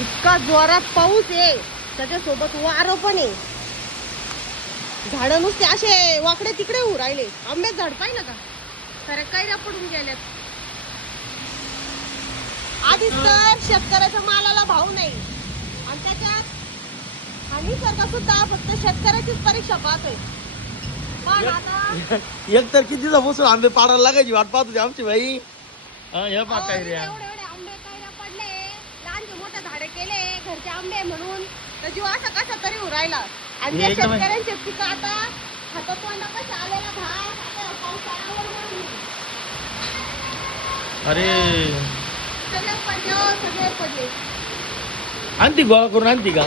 इतका जोरात पाऊस आहे, त्याच्यासोबत वारं पण आहे. झाडं नुसते असे वाकडे तिकडे होऊ राहिले. आंब्यात झाड पाहिलं का, खरं कैऱ्या पडून गेल्यात. आधीच तर शेतकऱ्याच्या मालाला भाव नाही, आणि त्याच्यात आणि सरकार सुद्धा फक्त शेतकऱ्याचीच परीक्षा पाहतोय. पण आता एक तर किती दिवसापासून आंबे पाडायला लागायची वाट पाहत होती आमची बाई. हे पा काय रे, एवढे एवढे आंबे कैऱ्या पडले, लहानचे मोठे झाडे केले घरचे आंबे म्हणून, तर जीव असा कसा तरी उरायला. आणि त्या शेतकऱ्यांचे पिकं आता हातात तोंडापाशी आलेला घास, आता पावसाळ्यावर म्हणून अरे सगळे पडले, सगळे पडले. आणती गोळा करून आणती का?